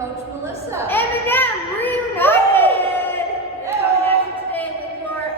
Coach Melissa. Eminem reunited! Coming at you today with your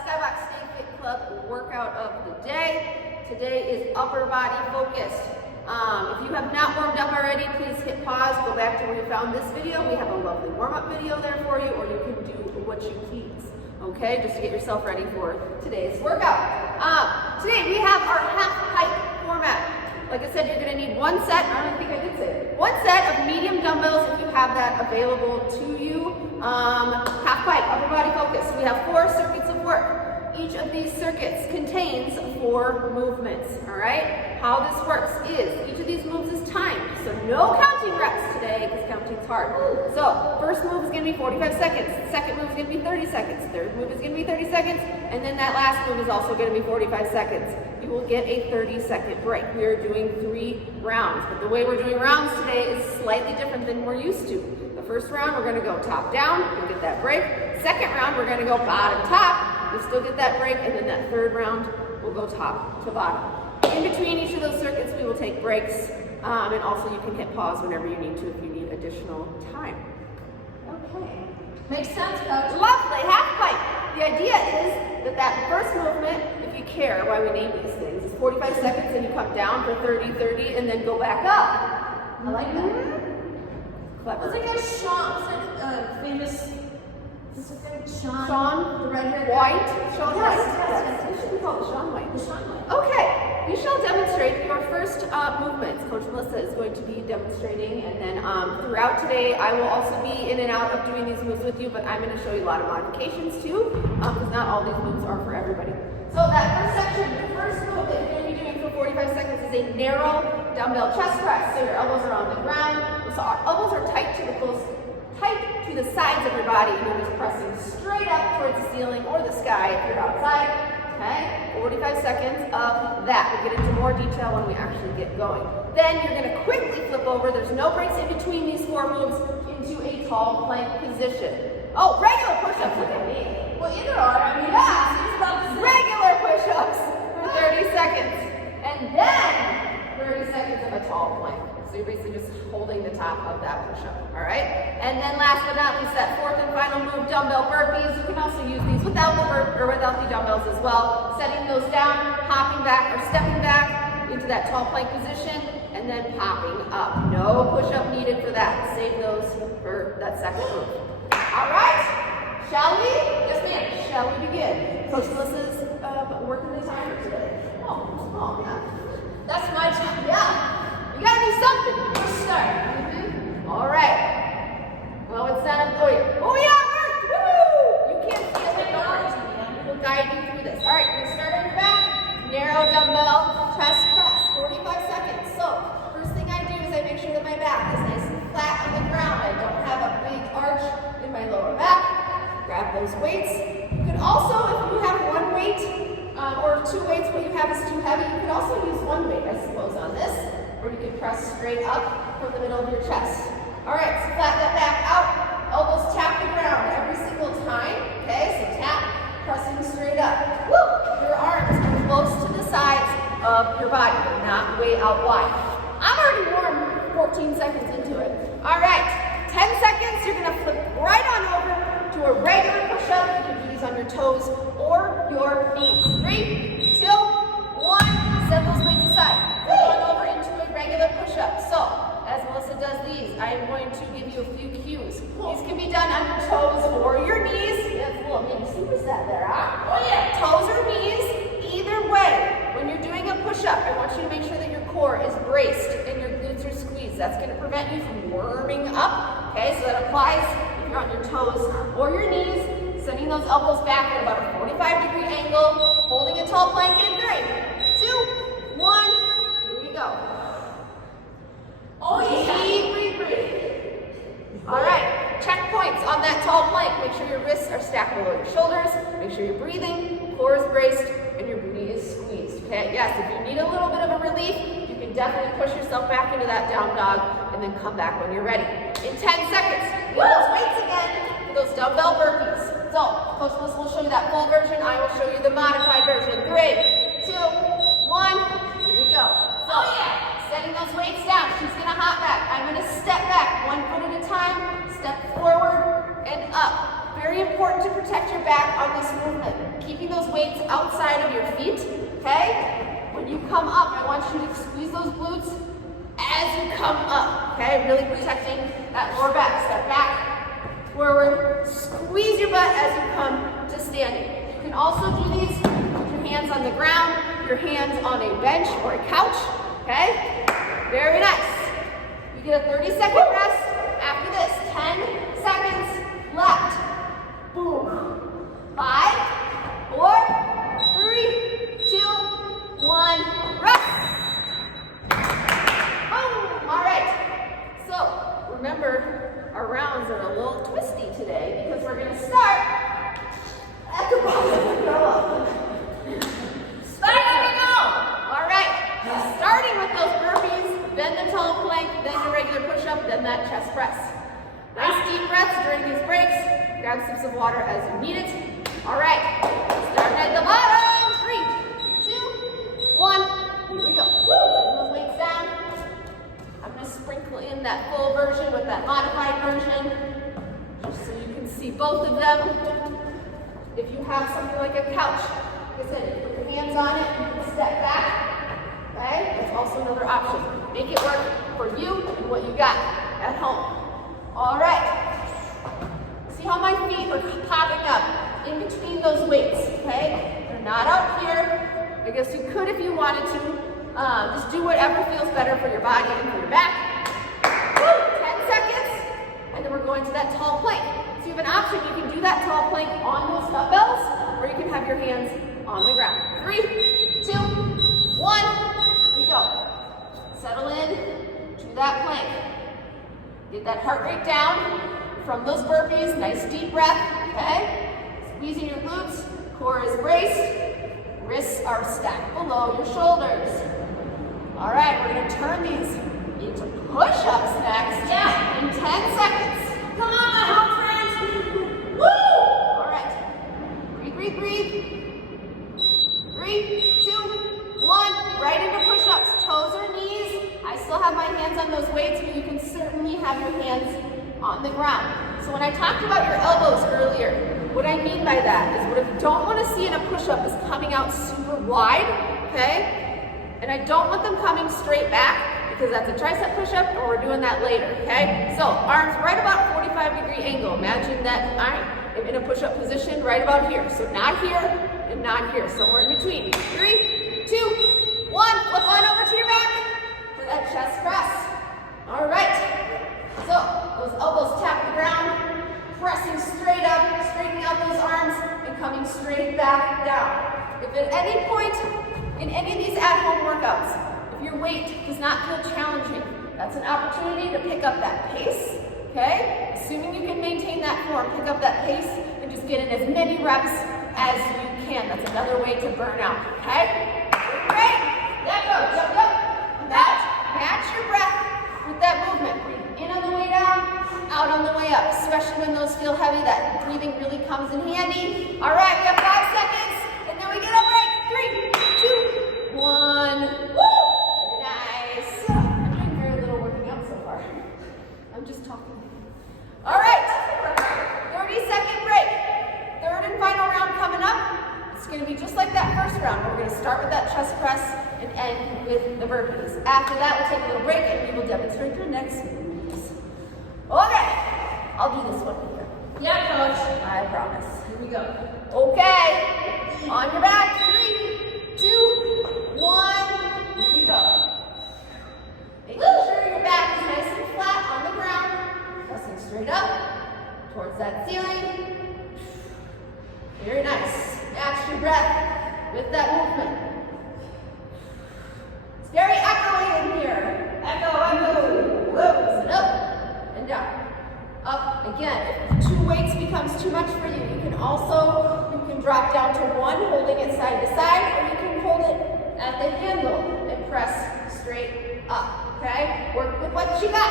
Skybox Stay Fit Club workout of the day. Today is upper body focused. If you have not warmed up already, please hit pause, go back to where you found this video. We have a lovely warm-up video there for you, or you can do what you please. Okay, just to get yourself ready for today's workout. Today we have our half pipe format. Like I said, you're going to need one set, I don't think I did say it, one set of medium dumbbells if you have that available to you. Half pipe, upper body focus. We have 4 circuits of work. Each of these circuits contains 4 movements, all right? How this works is, each of these moves is timed, so no counting reps today because counting's hard. So, first move is going to be 45 seconds, second move is going to be 30 seconds, third move is going to be 30 seconds, and then that last move is also going to be 45 seconds. You will get a 30-second break. We are doing 3 rounds, but the way we're doing rounds today is slightly different than we're used to. The first round, we're going to go top down, you'll get that break. Second round, we're going to go bottom top. You'll still get that break, and then that third round will go top to bottom. In between each of those circuits, we will take breaks, and also you can hit pause whenever you need to if you need additional time. Okay. Makes sense, Coach. Lovely, half pipe. The idea is that that first movement, if you care why we name these things, is 45 seconds and you come down for 30, 30, and then go back up. I like that. Clever. It's like a Sean, it's like a famous, what's his name? Sean, the red-haired White. guy. Sean Yes, White. yes. We should be called Sean White. The Sean White. Okay, we shall demonstrate your first movements. Coach Melissa is going to be demonstrating, and then throughout today, I will also be in and out of doing these moves with you, but I'm going to show you a lot of modifications too, because not all these moves are for everybody. So that first section, the first move that you're going to be doing for 45 seconds is a narrow dumbbell chest press. So your elbows are on the ground, so our elbows are tight to the sides of your body, and you're just pressing straight up towards the ceiling or the sky if you're outside. Okay, 45 seconds of that. We'll get into more detail when we actually get going. Then you're going to quickly flip over. There's no breaks in between these 4 moves into a tall plank position. Oh, regular push-ups. Look at me. Well, either or. I mean, Yeah, regular push-ups for 30 seconds. And then 30 seconds of a tall plank. So you're basically just holding the top of that push-up, all right? And then last but not least, that fourth and final move, dumbbell burpees. You can also use these without the dumbbells as well. Setting those down, hopping back or stepping back into that tall plank position, and then popping up. No push-up needed for that. Save those for that second move. All right, shall we? Yes, ma'am. Shall we begin? Coach Melissa's working the timer today. Oh, yeah. that's my job. Yeah. You gotta do something. Let's start. All right. Well, it's not. Oh yeah, it worked. Woo! You can't see it, but don't worry. We'll guide you through this. All right, you're gonna start on your back. Narrow dumbbell chest press. 45 seconds. So first thing I do is I make sure that my back is nice and flat on the ground. I don't have a big arch in my lower back. Grab those weights. You can also, if you have one weight or 2 weights, what you have is too heavy, you can also use 1 weight, I suppose, on this. Or you can press straight up from the middle of your chest. All right, so flatten that back out. Elbows tap the ground every single time. Okay, so tap, pressing straight up. Woo! Your arms are close to the sides of your body, but not way out wide. I'm already warm 14 seconds into it. All right, 10 seconds, you're gonna flip right on over to a regular push-up. You can do these on your toes or your knees. 3, 2, 1, set those weights aside. Flip on over into a regular push-up. So, as Melissa does these, I am going to give you a few cues. These can be done on your toes or your knees. Yeah, it's a little mini superset there, huh? Oh yeah, toes or knees, either way. When you're doing a push-up, I want you to make sure that your core is braced and your glutes are squeezed. That's going to prevent you from warming up. Okay, so that applies if you're on your toes or your knees. Sending those elbows back at about a 45-degree angle, holding a tall plank in 3, 2, 1. Here we go. Oh, yeah. Deeply breathe. All right, checkpoints on that tall plank. Make sure your wrists are stacked below your shoulders. Make sure you're breathing, core is braced, and your booty is squeezed. Okay, yes, if you need a little bit of a relief, you can definitely push yourself back into that down dog and then come back when you're ready. In 10 seconds, use those weights again for those dumbbell burpees. So, Coach Melissa will show you that full version. I will show you the modified version. 3, 2, 1. Here we go. So, setting those weights down. She's going to hop back. I'm going to step back 1 foot at a okay? Really protecting that lower back. Step back, forward, squeeze your butt as you come to standing. You can also do these with your hands on the ground, your hands on a bench or a couch, okay? Very nice. You get a 30-second rest. After this, 10 seconds left. Boom. 5, 4, 3, 2, 1, rest. Boom. All right. So remember, our rounds are a little twisty today because we're going to start at the bottom. Go up. All right. Starting with those burpees, then the tall plank, then your regular push-up, then that chest press. Nice deep breaths during these breaks. Grab sips of water as you need it. All right, starting at the bottom. 3, 2, 1. Here we go. Put those weights down. I'm going to sprinkle in that full version with that modified version, just so you can see both of them. If you have something like a couch, like I said, you put your hands on it and you can step back. Okay, that's also another option. Make it work for you and what you got at home. All right. See how my feet are popping up in between those weights, okay? They're not out here. I guess you could if you wanted to. Just do whatever feels better for your body and for your back. Woo, 10 seconds, and then we're going to that tall plank. So you have an option. You can do that tall plank on those dumbbells, or you can have your hands on the ground. 3, 2, 1. Here we go. Settle in to that plank. Get that heart rate down from those burpees. Nice deep breath, okay? Squeezing your glutes, core is braced, wrists are stacked below your shoulders. All right, we're gonna turn these into push-ups next in 10 seconds. Come on, my home friends. Woo! All right, breathe, breathe, breathe. 3, 2, 1, right into push-ups, toes or knees. I still have my hands on those weights, but you can certainly have your hands on the ground. So when I talked about your elbows earlier, what I mean by that is what I don't want to see in a push-up is coming out super wide, okay? And I don't want them coming straight back because that's a tricep push-up and we're doing that later, okay? So arms right about 45-degree angle. Imagine that I'm in a push-up position right about here. So not here and not here, somewhere in between. 3, 2, 1, flip on over to your back for that chest press. All right, so those elbows tap the ground, pressing straight up, straightening out those arms, and coming straight back down. If at any point in any of these at-home workouts, if your weight does not feel challenging, that's an opportunity to pick up that pace, okay? Assuming you can maintain that form, pick up that pace, and just get in as many reps as you can. That's another way to burn out, okay? Great, let go, jump up. Match your breath with that movement. Breathe in on the way down, out on the way up, especially when those feel heavy. That breathing really comes in handy. All right, we have 5 seconds, and then we get a break. 3, 2, 1. Woo! Very nice. I'm doing very little working out so far. I'm just talking. All right, 30-second break. Third and final round coming up. It's going to be just like that first round. We're going to start with that chest press and end with the burpees. After that, we'll take a little break and we will demonstrate your next moves. Okay, I'll do this one here. Yeah, coach. I promise. Here we go. Okay, on your back. 3, 2, 1. Here we go. Making sure your back is nice and flat on the ground. Pressing straight up towards that ceiling. Very nice. Match your breath with that movement. It's very echoey in here. Echo. Whoa. Sit up and down. Up again. If 2 weights becomes too much for you, you can drop down to 1, holding it side to side, or you can hold it at the handle and press straight up. Okay? Work with what you got.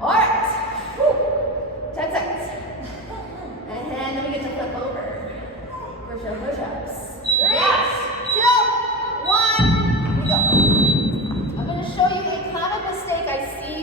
All right. Woo. 10 seconds. And then we get to flip over. Push-ups. 3, 2, 1. Here we go. I'm going to show you a common mistake I see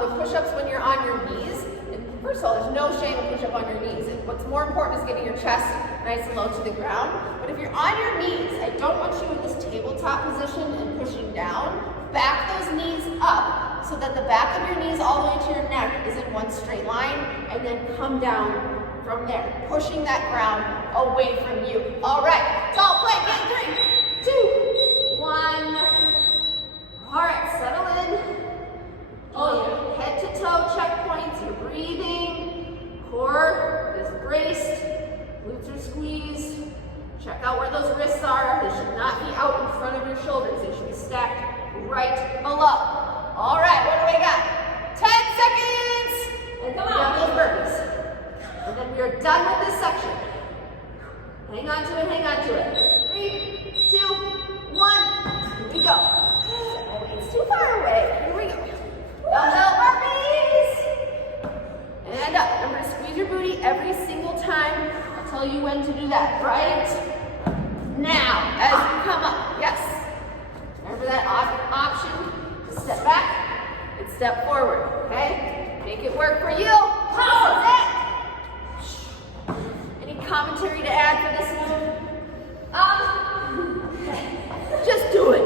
with push-ups when you're on your knees. And first of all, there's no shame in push-up on your knees. And what's more important is getting your chest nice and low to the ground. But if you're on your knees, I don't want you in this tabletop position and pushing down. Back those knees up so that the back of your knees all the way to your neck is in one straight line, and then come down from there, pushing that ground away from you. All right, tall plank in 3, 2, 1. All right, settle in. Oh, yeah. Head to toe checkpoints, you're breathing. Core is braced, glutes are squeezed. Check out where those wrists are. They should not be out in front of your shoulders. They should be stacked right below. All right, what do we got? 10 seconds. And come on, those burpees. And then we are done with this section. Hang on to it, hang on to it. 3, 2, 1. Here we go. Oh, it's too far away. Here we go. Dumbbell burpees. And up. Remember to squeeze your booty every single time. I'll tell you when to do that. Right now, as you come up. Yes. Remember that option to step back and step forward. Okay? Make it work for you. Pause it. Any commentary to add for this move? Just do it.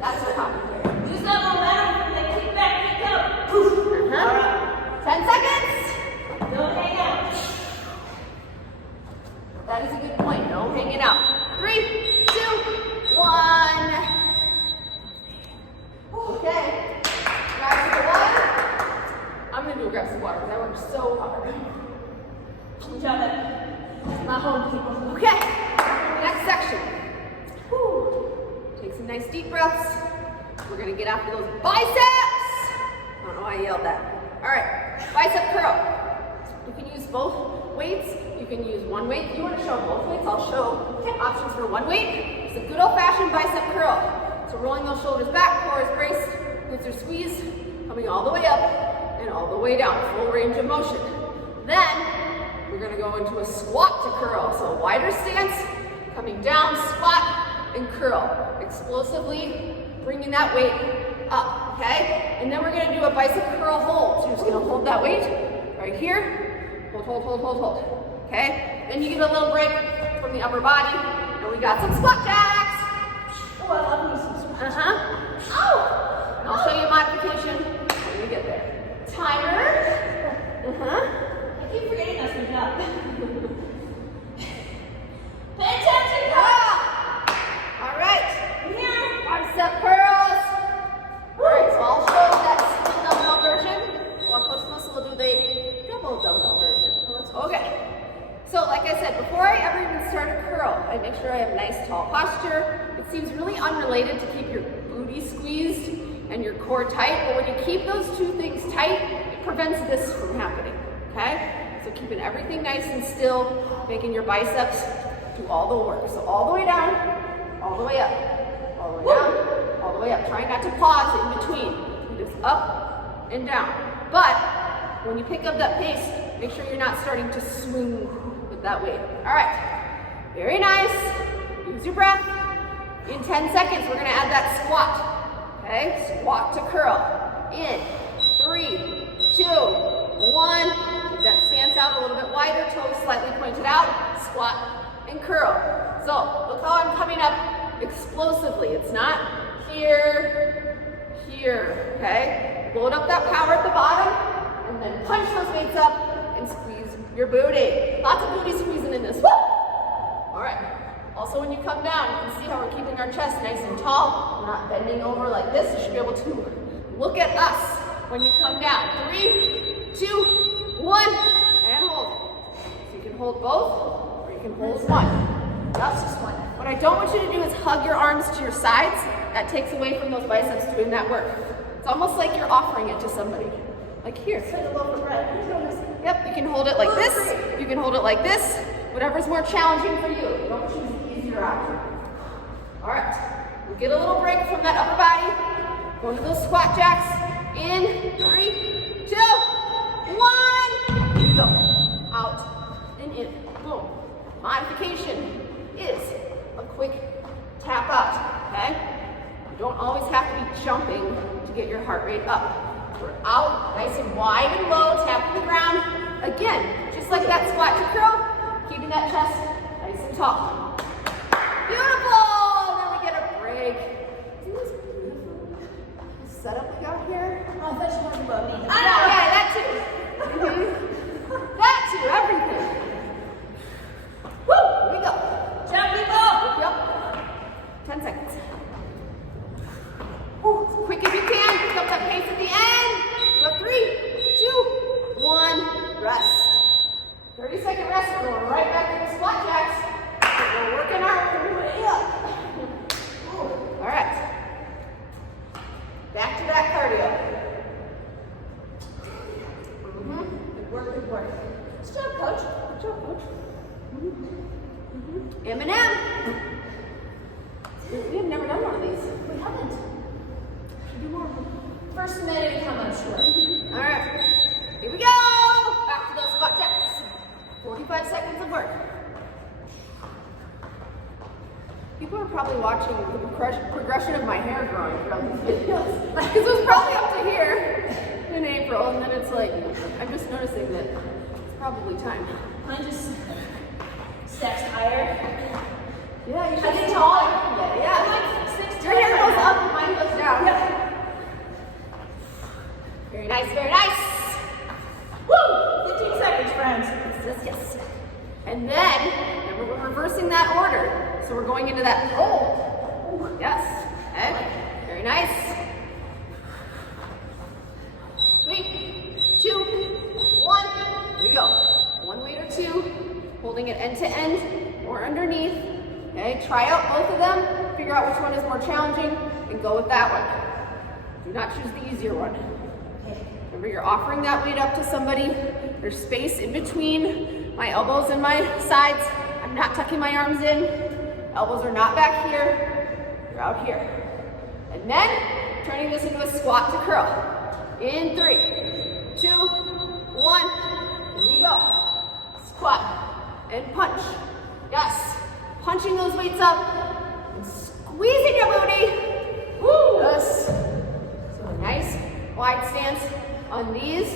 That's the commentary. Use that momentum and then kick back, kick up. All right. 10 seconds. Don't hang out. That is a good point. No hanging out. 3, 2, 1. Okay. Grab some water. I'm going to do a grab some water because I worked so hard. Good job, Ed. My home people. Okay. Next section. Whew. Take some nice deep breaths. We're going to get after those biceps. I don't know why I yelled that. All right. Bicep curl. You can use both weights. You can use one weight. If you want to show both weights, I'll show options for one weight. It's a good old-fashioned bicep curl. So rolling those shoulders back, core is braced, glutes are squeezed, coming all the way up and all the way down, full range of motion. Then we're going to go into a squat to curl. So a wider stance, coming down, squat, and curl. Explosively bringing that weight up, okay? And then we're going to do a bicep curl hold. So you're just going to hold that weight right here. Hold, hold, hold, hold, hold. Okay? Then you get a little break from the upper body, and we got some squat jacks. Oh, I love me some squats. Oh! And I'll show you a modification when we get there. Timer. I keep forgetting that's my job. Pay attention, All right. I'm here. Bicep curls. All right, so I'll show that single dumbbell version, while Coach Melissa will do the double dumbbell version. Okay. So like I said, before I ever even start a curl, I make sure I have nice tall posture. It seems really unrelated to keep your booty squeezed and your core tight, but when you keep those two things tight, it prevents this from happening, okay? So keeping everything nice and still, making your biceps do all the work. So all the way down, all the way up, all the way down, all the way up. Try not to pause in between. Just up and down. But when you pick up that pace, make sure you're not starting to swing with that weight. All right, very nice. Use your breath. In 10 seconds, we're gonna add that squat. Okay, squat to curl. In 3, 2, 1. Keep that stance out a little bit wider, toes slightly pointed out. Squat and curl. So look how I'm coming up explosively. It's not here, here. Okay, load up that power at the bottom, and then punch those weights up and squeeze your booty. Lots of booty squeezing in this. Woo! All right. Also, when you come down, you can see how we're keeping our chest nice and tall. We're not bending over like this. You should be able to look at us when you come down. 3, 2, 1, and hold. So you can hold both, or you can hold one. That's just one. What I don't want you to do is hug your arms to your sides. That takes away from those biceps doing that work. It's almost like you're offering it to somebody. Like here. Yep, you can hold it like this. You can hold it like this. Whatever's more challenging for you. Don't choose the easier option. All right. We'll get a little break from that upper body. Go into those squat jacks. In 3, 2, 1. Here we go. Out and in. Boom. Modification is a quick tap out. Okay? You don't always have to be jumping to get your heart rate up. We're out, nice and wide and low, tapping the ground. Again, just like that squat to curl. Keeping that chest nice and tall. Beautiful! Then we get a break. Isn't this beautiful? The setup we got here. about me. Yeah, that too. That too, everything. Woo! Here we go. Jump, people! Yep. 10 seconds. Woo. As quick as you can. Pick up that pace at the end. You have 3, 2, 1. Rest. 30-second rest. We're going right back to the squat jacks. We're working our way up. All right. Back to that cardio. Good work, good work. Good job, coach. Good job, coach. Eminem. We have never done one of these. We haven't. Should do more. First minute to come, I'm sure. All right. Here we go. Back to those squat jacks. 45 seconds of work. People are probably watching the progression of my hair growing throughout these videos. Because it was probably up to here in April, and then it's like, I'm just noticing that it's probably time. Mine just stacks higher. Yeah, you should I get see taller. how I can get. Yeah. I'm like 6'2" Your hair right goes now. up and mine goes down. Yeah. Very nice, very nice. Woo! 15 seconds, friends. Yes. And then, remember, we're reversing that order. So we're going into that hold. Yes. Okay. Very nice. 3, 2, 1. Here we go. One weight or two. Holding it end to end or underneath. Okay. Try out both of them. Figure out which one is more challenging and go with that one. Do not choose the easier one. Remember, you're offering that weight up to somebody. There's space in between my elbows and my sides. I'm not tucking my arms in. Elbows are not back here. You're out here. And then, turning this into a squat to curl. In 3, 2, 1. Here we go. Squat and punch. Yes. Punching those weights up and squeezing your booty. Woo! Yes. So a nice wide stance on these.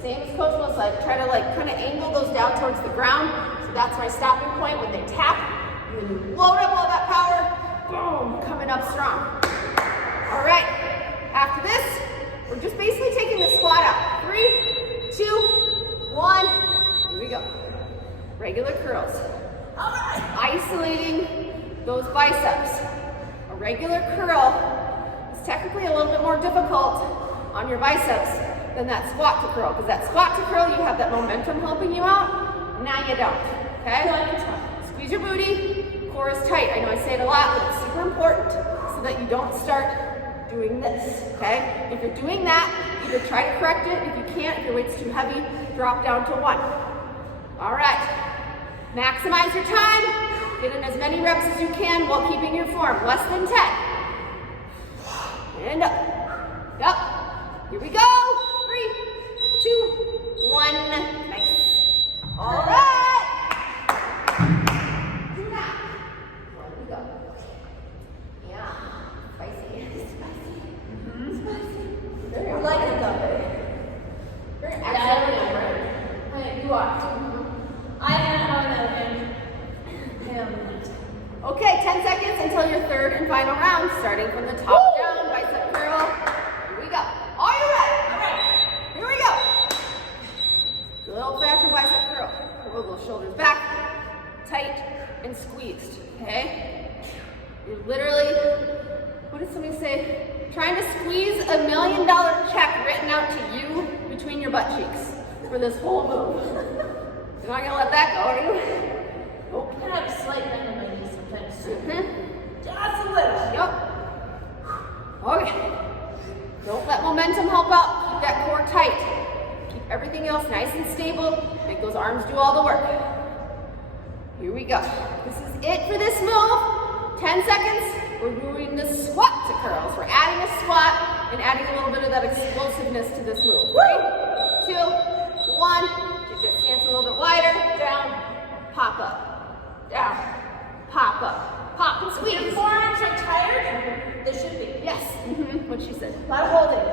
Same as Coach Melissa. I try to kind of angle those down towards the ground. So that's my stopping point when they tap. And then you load up all that power. Boom, coming up strong. All right. After this, we're just basically taking the squat out. 3, 2, 1. Here we go. Regular curls. All right. Isolating those biceps. A regular curl is technically a little bit more difficult on your biceps than that squat to curl, because that squat to curl, you have that momentum helping you out. Now you don't. Okay? Squeeze your booty. Core is tight. I know I say it a lot, but it's super important so that you don't start doing this. Okay? If you're doing that, either try to correct it. If you can't, if your weight's too heavy, drop down to 1. All right. Maximize your time. Get in as many reps as you can while keeping your form. Less than 10. And up. Up. Here we go. 3, 2, 1. Nice. All right. Do that. Here we go. Yeah. Spicy. Spicy. Spicy. Very I like it though. Very Yeah, excellent. Hey, you are. I am him. Okay, 10 seconds until your third and final round, starting from the top down, bicep curl. Here we go. Are you ready? All right. Here we go. Good old-fashioned bicep curl. Roll those shoulders back, tight and squeezed, okay? You're literally, what did somebody say? Trying to squeeze $1 million check written out to you between your butt cheeks for this whole move. You're not gonna let that go, are you? Nope. I'm gonna have a slight bend in my knees sometimes too. Mm-hmm. Just a little. Yep. Okay. Don't let momentum help out. Keep that core tight. Keep everything else nice and stable. Make those arms do all the work. Here we go. This is it for this move. 10 seconds. We're doing the squat to curls. We're adding a squat and adding a little bit of that explosiveness to this move. 3, 2, 1. Get that stance a little bit wider. Down. Pop up. Down. Pop up. Pop and squeeze. Your forearms are tired? They should be. Yes. What she said. A lot of holding.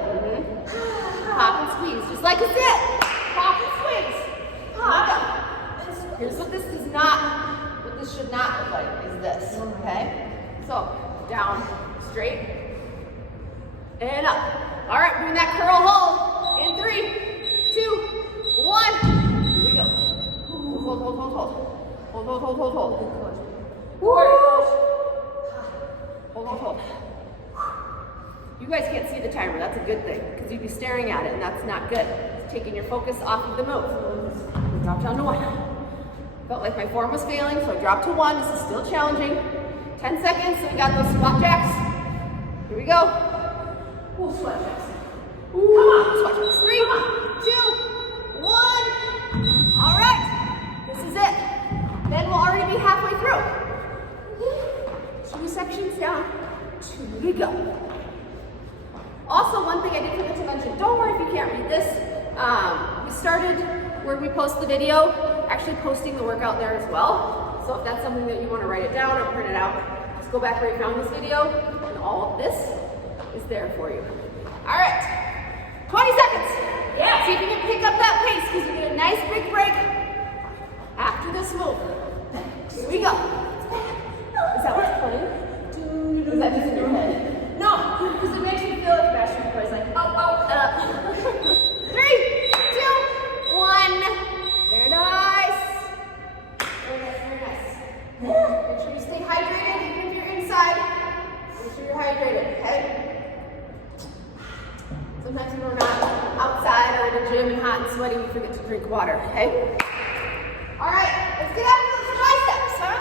Pop and squeeze, just like a sit. Pop and squeeze. Pop. And squeeze. Here's what this does not, what this should not look like is this, okay? So, down, straight, and up. All right, we're doing that curl hold hold. Hold. You guys can't see the timer, that's a good thing, because you'd be staring at it and that's not good. It's taking your focus off of the move. Drop down to 1. Felt like my form was failing, so I dropped to 1. This is still challenging. 10 seconds, so we got those squat jacks. Here we go. Ooh, squat jacks. Come on, squat jacks. 3, 2, 1. All right, this is it. Then we'll already be halfway through. 2 sections down, 2 to go. Also, one thing I did forget to mention, don't worry if you can't read this. We started where we post the video, actually posting the workout there as well. So if that's something that you want to write it down or print it out, just go back where you found this video and all of this is there for you. All right, 20 seconds. Yeah. See if you can pick up that pace because you get a nice big break after this move. Here we go. Is that what's playing? Is that just in your head? No, because it makes me feel like Backstreet Boys, like, oh, up. 3, 2, 1. Very nice. Very nice. Make sure you stay hydrated even if you're inside. Make sure you're hydrated, okay? Sometimes when we're not outside or in a gym and hot and sweaty, we forget to drink water, okay? All right, let's get out of those triceps, huh?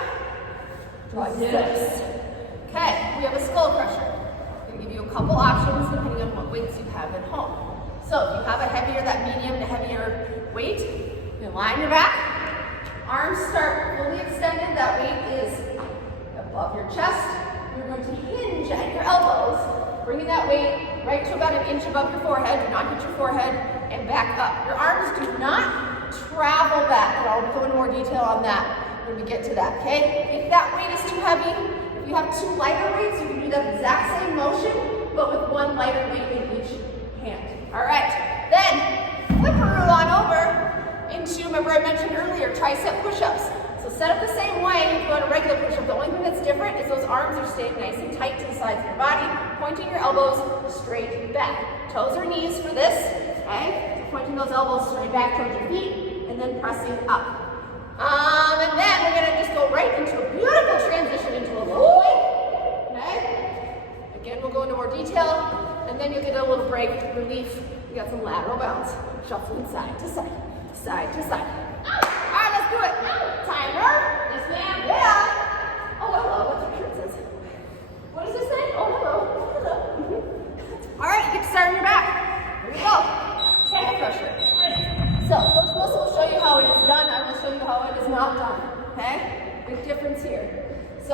Triceps. Okay, we have a skull crusher. I'm gonna give you a couple options depending on what weights you have at home. So if you have a heavier, that medium to heavier weight, you lie on your back, arms start fully extended, that weight is above your chest. You're going to hinge at your elbows, bringing that weight right to about 1 inch above your forehead. Do not hit your forehead and back up. Your arms do not travel back, and I'll go into more detail on that when we get to that, okay? If that weight is too heavy, if you have 2 lighter weights, you can do that exact same motion, but with 1 lighter weight in each hand. All right, then flipperoo on over into, remember I mentioned earlier, tricep push-ups. So set up the same way you go on a regular push-up. The only thing that's different is those arms are staying nice and tight to the sides of your body, pointing your elbows straight back. Toes or knees for this, okay? So pointing those elbows straight back towards your feet, and then pressing up. And then we're gonna just go right into a beautiful transition into a low plank, okay? Again, we'll go into more detail, and then you'll get a little break, relief. We got some lateral bounce, shuffling side to side, side to side. All right, let's do it. Timer. Yes, ma'am. Yeah. Oh, hello. What's your shirt says? What does it say? Oh, hello. All right, you get to start on your back. Here we go. Skull crusher. So, Coach Wilson will show you how it is done. I will show you how it is not done. Okay? Big difference here. So,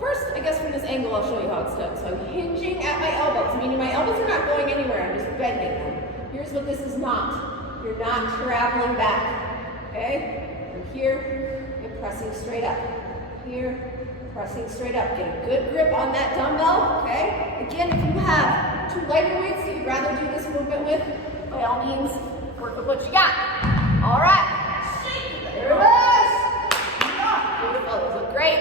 first, I guess from this angle, I'll show you how it's done. So I'm hinging at my elbows, meaning my elbows are not going anywhere. I'm just bending them. Here's what this is not. You're not traveling back. Okay? From here, you're pressing straight up. Here, pressing straight up. Get a good grip on that dumbbell. Okay? Again, if you have 2 lighter weights that you'd rather do this movement with, by all means, work with what you got. All right. There it is. Beautiful. Those look great.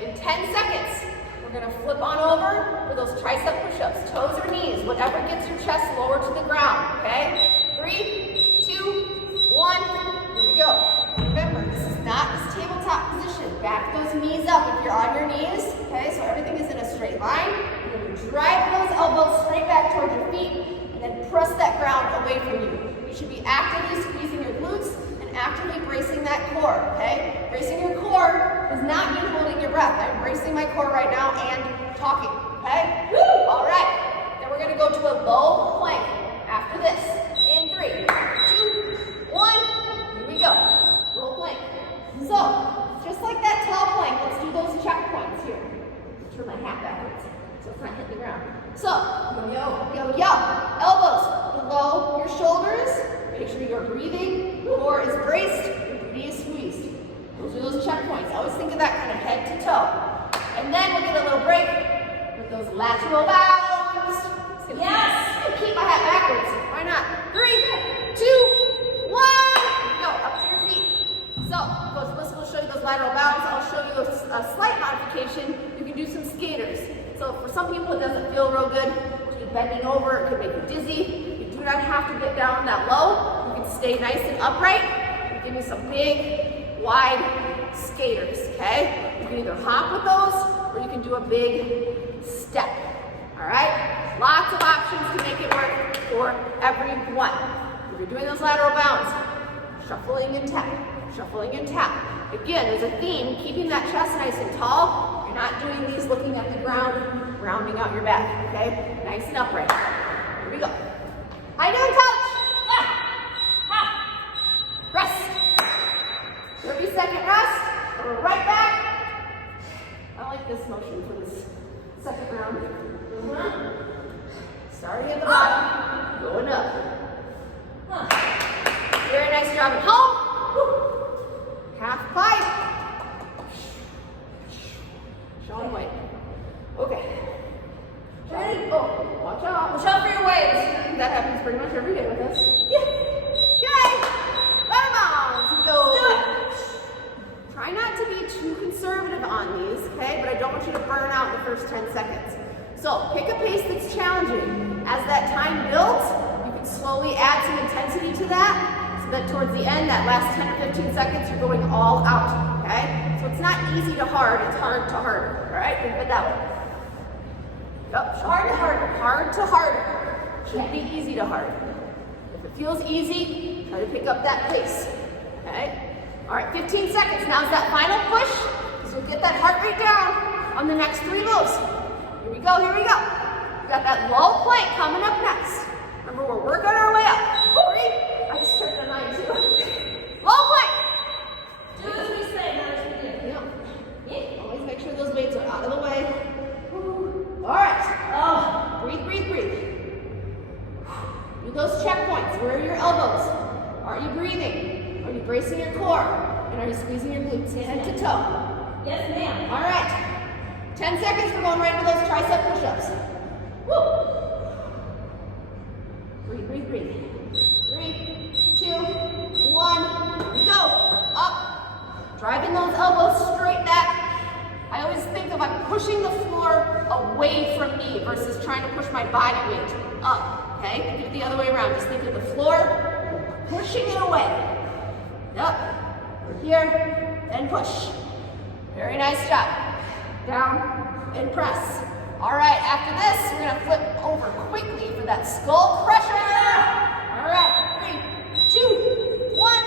In 10 seconds, we're going to flip on over for those tricep push-ups. Toes or knees, whatever gets your chest lower to the ground. Okay? 3, 2, 1. Here we go. Remember, this is not this tabletop position. Back those knees up if you're on your knees. Okay? So everything is in a straight line. You're going to drive those elbows straight back towards your feet and then press that ground away from you. You should be actively squeezing your glutes and actively bracing that core, okay? Bracing your core does not mean holding your breath. I'm bracing my core right now and talking, okay? Woo! All right. Then we're going to go to a low plank after this. In 3, 2, 1. Here we go. Low plank. So, just like that tall plank, let's do those checkpoints here. Turn my hat backwards so it's not hitting the ground. So, yo. Elbows below your shoulders. Make sure you're breathing. Core is braced. Your knee is squeezed. Those are those checkpoints. Always think of that kind of head to toe. And then we'll get a little break with those lateral bounds. Yes! Keep my hat backwards. Why not? 3, 2, 1. Go up to your feet. So, Coach Bliss will show you those lateral bounds. I'll show you a slight modification. You can do some skaters. So for some people, it doesn't feel real good. Keep bending over. It could make you dizzy. You do not have to get down that low. You can stay nice and upright. Give me some big, wide skaters, okay? You can either hop with those or you can do a big step, all right? Lots of options to make it work for everyone. If you're doing those lateral bounds, shuffling and tap, shuffling and tap. Again, there's a theme, keeping that chest nice and tall. You're not doing these looking at the ground, rounding out your back, okay? Nice and upright. Here we go. How you doing, coach? Rest. 30-second rest. We're right back. I like this motion for this second round. Starting at the bottom, going up. Very nice job at home. Half pipe. Shaun White. Okay. Ready? Oh, watch out. Watch out for your weights. That happens pretty much every day with us. Yeah. Okay. Bounce and go. Try not to be too conservative on these, okay? But I don't want you to burn out in the first 10 seconds. So pick a pace that's challenging. As that time builds, you can slowly add some intensity to that, so that towards the end, that last 10 or 15 seconds, you're going all out, okay? So it's not easy to hard, it's hard to harder, all right? Think of it that way. Yep, hard to harder, hard to harder. Shouldn't be easy to hard. If it feels easy, try to pick up that pace, okay? All right, 15 seconds. Now's that final push, so we'll get that heart rate down on the next 3 moves. Here we go, here we go. We got that low plank coming up next. Remember, we're working our way up. 3, I just turned to 9 too. Low plank. Do as we say, not as we do. Yeah. Always make sure those weights are out of the way. All right. Oh, breathe, breathe, breathe. Do those checkpoints. Where are your elbows? Are you breathing? Are you bracing your core? And are you squeezing your glutes head to toe? Yes, ma'am. All right. 10 seconds. We're going right into those tricep push-ups. Woo. Breathe, breathe, breathe. 3, 2, 1. Go. Up. Driving those elbows straight back. I always think of like pushing the floor away from me versus trying to push my body weight up, okay? Think of it the other way around. Just think of the floor, pushing it away. Yep. We're here, and push. Very nice job. Down and press. All right, after this, we're gonna flip over quickly for that skull crusher. All right, 3, 2, 1,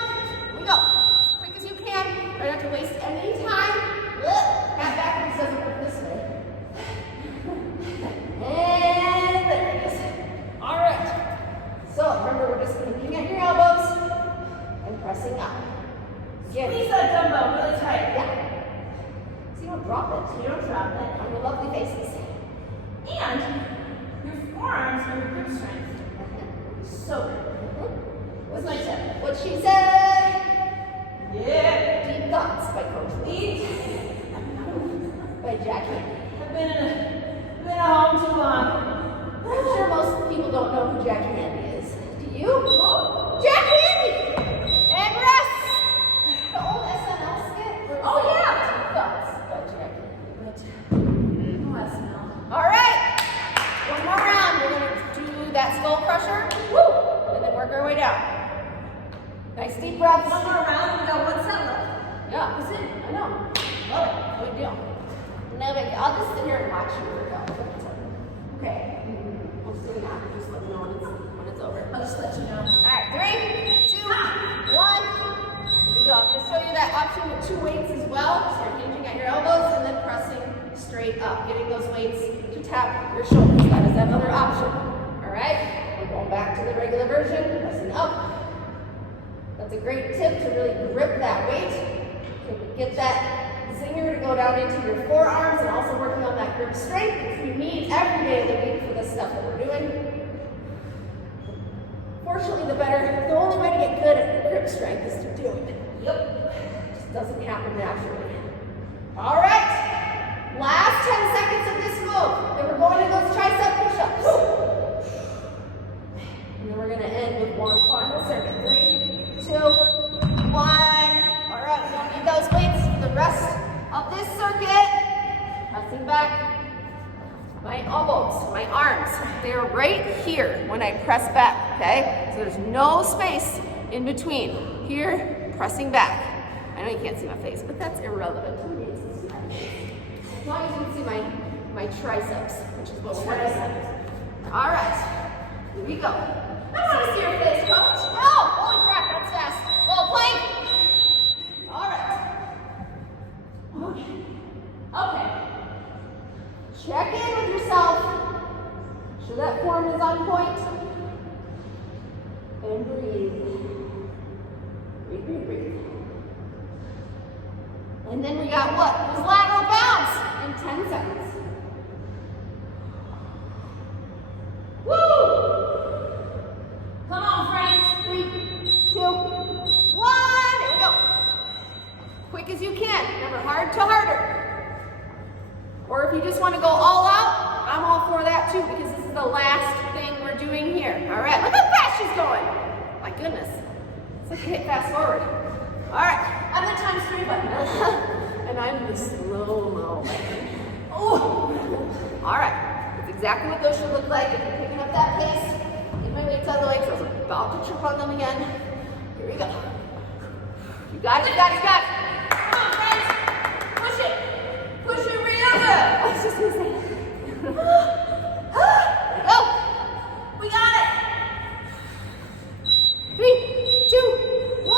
here we go. As quick as you can. Try not to waste any time. That backwards doesn't work this way. And there it is. All right. So remember, we're just looking at your elbows and pressing up. Again. Squeeze that dumbbell really tight. Yeah. So you don't drop it. You don't drop it. On your lovely faces. And your forearms are your grip strength. So good. What's my tip? What she said. Yeah. Deep Thoughts by Coach Lee. By Jackie. I've been at home too long. I'm sure most people don't know who Jack Handy is. Do you? Jack Handy! And rest! The old SNL skit? Oh, yeah. Deep Thoughts by Jack Handy. Oh, SNL. All right. One more round. We're going to do that skull crusher. Woo! And then work our way down. Nice deep breaths. One more round. We got 1 set left. Yeah, that's it. I know. Love it. No big deal. No big deal. I'll just sit here and watch you work out. Okay. We'll see now. Just let me know when it's over. I'll just let you know. All right, 3, 2, 1. Here we go. I'm going to show you that option with 2 weights as well. So you're hinging at your elbows and then pressing straight up. Getting those weights to tap your shoulders. That is another option. All right. We're going back to the regular version. Pressing up. That's a great tip to really grip that weight. So get that zinger to go down into your forearms and also working on that grip strength, which we need every day of the week for this stuff that we're doing. Fortunately, the only way to get good at grip strength is to do it. Yep. It just doesn't happen naturally. All right. Last 10 seconds of this move. Then we're going to those tricep push-ups. And then we're going to end with one final circuit. 3, 2, 1. All right, we don't need those weights for the rest of this circuit. Pressing back. My elbows, my arms, they're right here when I press back, okay? So there's no space in between. Here, pressing back. I know you can't see my face, but that's irrelevant. Who needs to see my face? As long as you can see my triceps, which is what we're triceps. All right, here we go. I want to see your face, coach. Oh, holy crap, that's fast. Little plank. All right. Okay. Check in with yourself. Make sure that form is on point. And breathe. Breathe, breathe, breathe. And then we got what? Those lateral bounds in 10 seconds. Woo! Come on, friends. 3, 2, 1. Here we go. Quick as you can. Remember, hard to harder. Or if you just want to go all out, I'm all for that too, because this is the last thing we're doing here. All right, look how fast she's going. My goodness. It's like you hit fast forward. All right. I'm the times 3 button. And I'm the slow-mo man. Oh. All right. That's exactly what those should look like if you're picking up that pace. Get my weights out of the way because I was about to trip on them again. Here we go. You got it, you got it, you got it. Come on, friends. Push it. Push it real good. I was just going to say. Go. We got it. 3, 2, 1.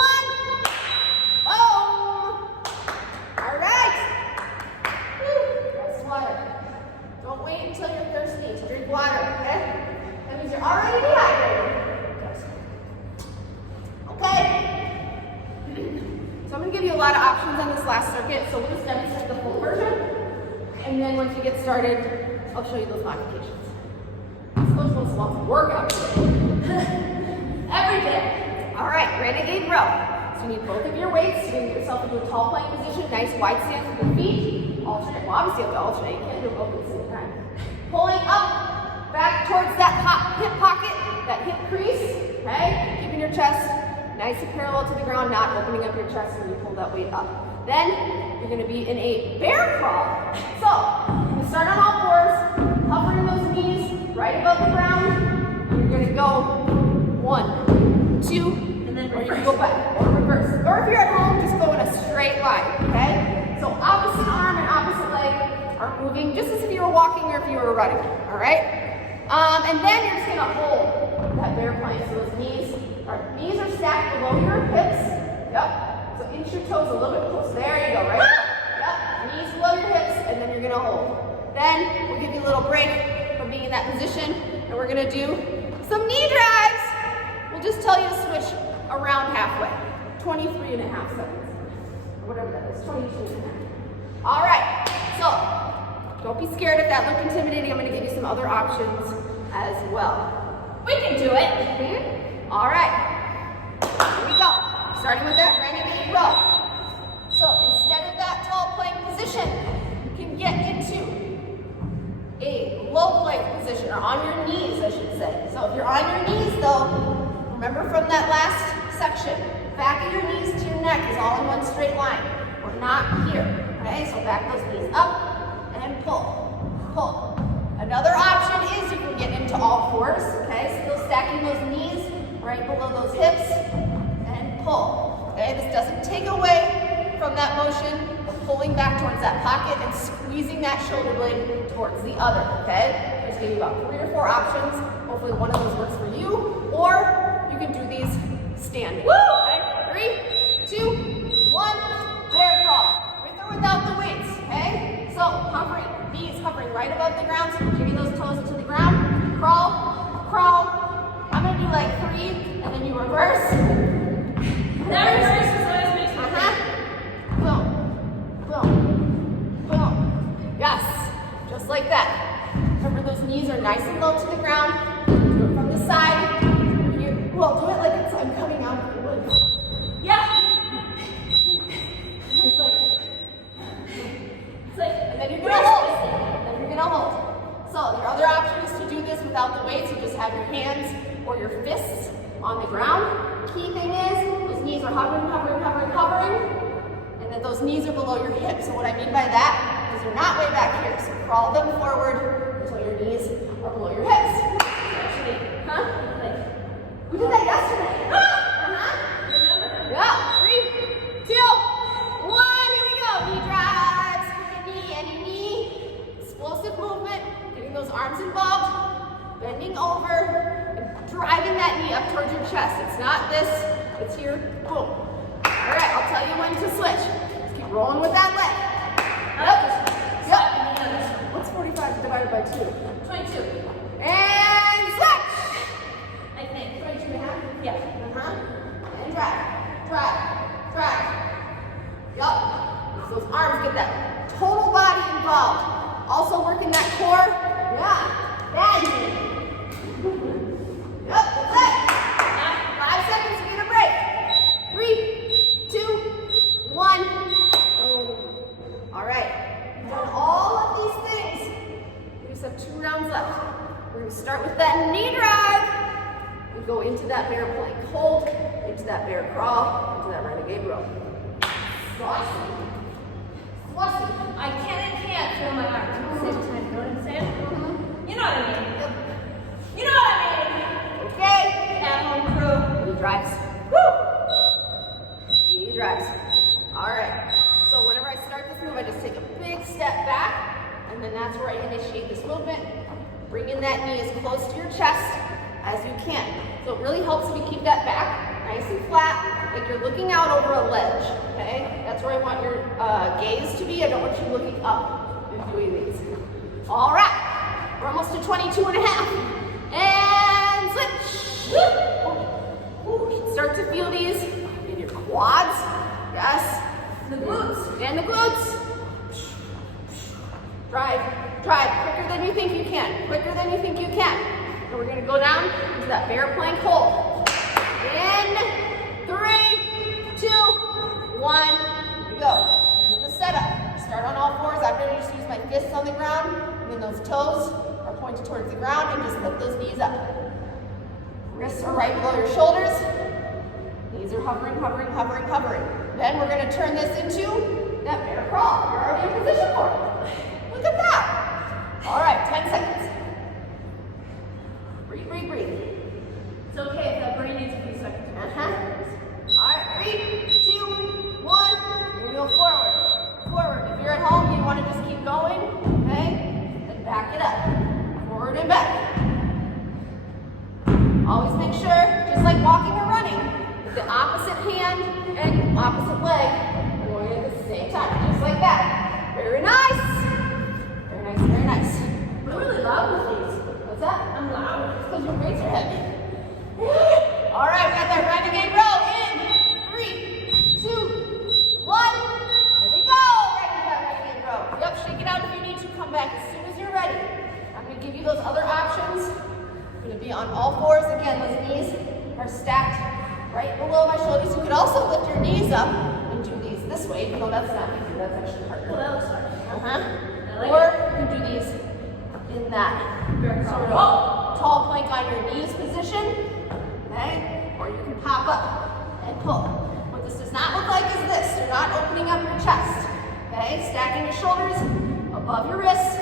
Oh. All right. Nice water. Don't wait until you're thirsty to drink water, okay? That means you're already dehydrated. Okay. So I'm going to give you a lot of options on this last circuit, so we'll just demonstrate the full version. And then once you get started, I'll show you those modifications. It's supposed to be a workout today. Every day. All right, renegade row. So you need both of your weights. You're going to get yourself into a tall plank position, nice wide stance with your feet. Alternate. Well, obviously you have to alternate. You can't do both at the same time. Pulling up, back towards that hip pocket, that hip crease. Okay, keeping your chest nice and parallel to the ground, not opening up your chest when you pull that weight up. Then you're going to be in a bear crawl. So you start on all fours, hovering those knees right above the ground. And you're going to go 1, 2, And then or you can go back or reverse. Or if you're at home, just go in a straight line. Okay? So opposite arm and opposite leg are moving just as if you were walking or if you were running. All right? And then you're just going to hold that bear plank. So those knees are stacked below your hips. Yep. So inch your toes a little bit close. There you go, right? Yep. Knees below your hips, and then you're gonna hold. Then we'll give you a little break from being in that position, and we're gonna do some knee drives. We'll just tell you to switch around halfway. 23.5 seconds. Or whatever that is, 22.5. All right, so don't be scared if that looked intimidating. I'm gonna give you some other options as well. We can do it. All right, here we go. Starting with that renegade row. So instead of that tall plank position, you can get into a low plank position, or on your knees, I should say. So if you're on your knees though, remember from that last section, back of your knees to your neck is all in one straight line. We're not here, okay? So back those knees up and pull, pull. Another option is you can get into all fours, okay? Still stacking those knees right below those hips and pull, okay? This doesn't take away from that motion of pulling back towards that pocket and squeezing that shoulder blade towards the other, okay? There's gonna be about 3 or 4 options. Hopefully one of those works for you, or you can do these standing. Woo! Okay? 3, 2, 1, bear crawl. With or without the weights, okay? So hovering, knees hovering right above the ground, so keeping those toes into the ground. Crawl, crawl. I'm gonna do like 3, and then you reverse. That reverse is always makes me Boom, boom, boom. Yes, just like that. Remember those knees are nice and low to the ground. Do it from the side. Well, do it like I'm coming out of the woods. Yeah. It's like, and then you're gonna Where's hold. this? Then you're gonna hold. So your other option is to do this without the weights. You just have your hands or your fists on the ground. Key thing is, those knees are hovering, hovering, hovering, hovering. And then those knees are below your hips. So what I mean by that is you're not way back here. So crawl them forward until your knees are below your hips. Actually, Huh? We did that yesterday. remember. Yeah. 3, 2, chest. It's not this, it's here, boom. All right, I'll tell you when to switch. Just keep rolling with that leg. Yep. What's 45 divided by 2? 22. And switch. I think. 22 and a half? Yeah. And drag. Yup. So those arms get that total body involved. Also working that core. Yeah. Bad knee. Yup, that's it. 5 seconds to get a break. 3, 2, 1. Oh. All right. You've done all of these things. We just have 2 rounds left. We're going to start with that knee drive. We go into that bear plank hold, into that bear crawl, into that renegade row. Awesome. I can and can't feel my arms at the same time. You know what I'm saying? You know what I mean? You know what I mean? Okay. At-home crew. Knee drives. Woo! Knee drives. All right. So whenever I start this move, I just take a big step back, and then that's where I initiate this movement. Bring in that knee as close to your chest as you can. So it really helps if you keep that back nice and flat, like you're looking out over a ledge, okay? That's where I want your gaze to be. I don't want you looking up and doing these. All right, we're almost to 22 and a half. And switch. Woo. You can start to feel these in your quads, yes. The glutes. And the glutes. Drive, quicker than you think you can, And we're gonna go down into that bear plank hold. In 3, 2, 1, here we go. Here's the setup. Start on all fours. I'm gonna just use my fists on the ground, and then those toes are pointed towards the ground, and just lift those knees up. Wrists are right below your shoulders. Knees are hovering. Then we're gonna turn this into that bear crawl. You're already in position for it. Look at that. All right, 10 seconds. Breathe. It's okay if that brain needs a few seconds. All right, 3, 2, 1. You're gonna go forward. If you're at home, you want to just keep going, okay? Then back it up. Forward and back. Always make sure, just like walking or running, with the opposite hand and opposite leg are going at the same time, just like that. Very nice. We're really loud with these. What's that? I'm loud. It's because your weights are heavy. All right, we got that renegade row in 3, 2, 1. Here we go. Renegade row. Yep, shake it out if you need to. Come back as soon as you're ready. I'm going to give you those other options. I'm going to be on all fours. Again, those knees are stacked right below my shoulders. You could also lift your knees up and do these this way, even though that's not easy. That's actually harder. Well, that looks hard. Or you can do these in that sort of tall plank on your knees position, okay? Or you can pop up and pull. What this does not look like is this. You're not opening up your chest, okay? Stacking your shoulders above your wrists.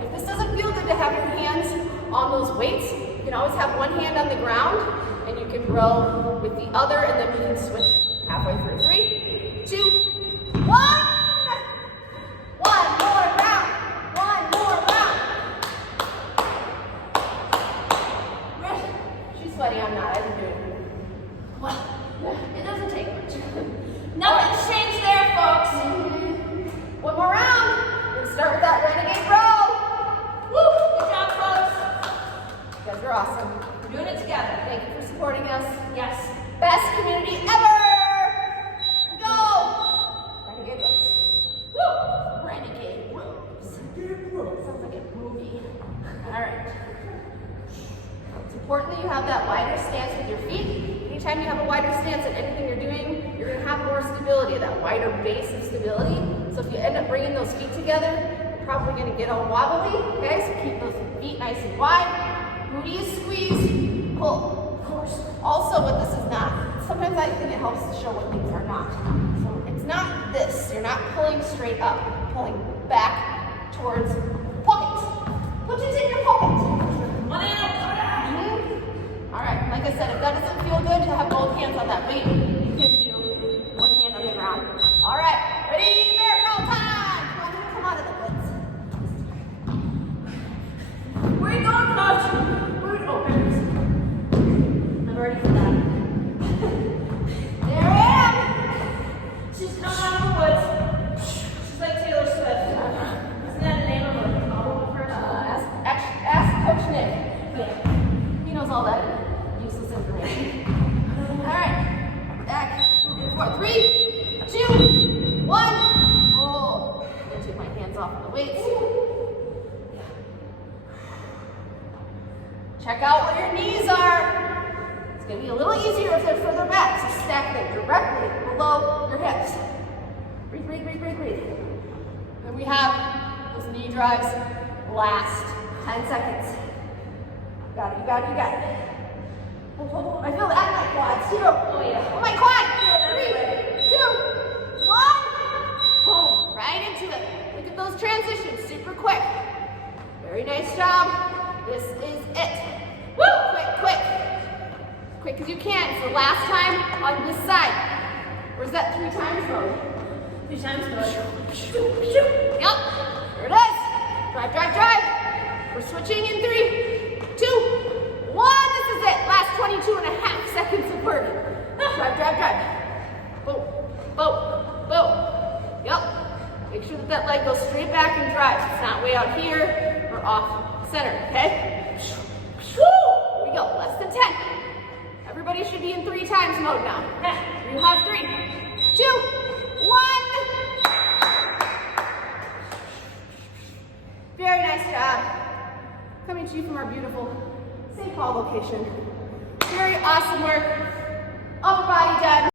If this doesn't feel good to have your hands on those weights, you can always have one hand on the ground and you can row with the other, and then we can switch halfway through. 3, 2, 1. Sweaty, I'm not. I didn't do it. Well, it doesn't take much. Nothing's changed there, folks. One more round. We're gonna start with that renegade row. Woo! Good job, folks. You guys are awesome. We're doing it together. Thank you for supporting us. Yes. Best community ever. Go. Renegade rows. Woo! Renegade rows. Sounds like a movie. All right. It's important that you have that wider stance with your feet. Anytime you have a wider stance in anything you're doing, you're going to have more stability, that wider base of stability. So if you end up bringing those feet together, you're probably going to get all wobbly. Okay, so keep those feet nice and wide. Booty is squeezed. Pull. Of course. Also, what this is not, sometimes I think it helps to show what things are not. So it's not this. You're not pulling straight up. You're pulling back towards pockets. Put it in your pocket. All right, like I said, if that doesn't feel good to have both hands on that weight, you can do one hand on the ground. All right, ready, bear crawl time. Come out of the woods. Where are you going, Coach? Where are you going? I'm ready for that. 4. 3, 2, 1. Oh, I'm gonna take my hands off the weights. Check out where your knees are. It's gonna be a little easier if they're further back, so stack them directly below your hips. Breathe, breathe, breathe, breathe, breathe. Then we have those knee drives. Last 10 seconds. Got it, you got it, you got it. Oh, I feel that in my quads too. Oh yeah. Oh, my quad. 3, 2, 1. Boom. Right into it. Look at those transitions, super quick. Very nice job. This is it. Woo! Quick, quick. Quick as you can. So last time on this side. Where's that 3 times mode? 3 times more. Yep. There it is. Drive, drive, drive. We're switching in 3, 2, 1. This is it. Last 22 and a half seconds of work. Drive, drive, drive. Boom, boom, boom. Yep. Make sure that that leg goes straight back and drives. It's not way out here or off center, okay? Here we go. Less than 10. Everybody should be in 3 times mode now. You have 3, 2, 1. Very nice job. Coming to you from our beautiful St. Paul location. Very awesome work. Upper body done.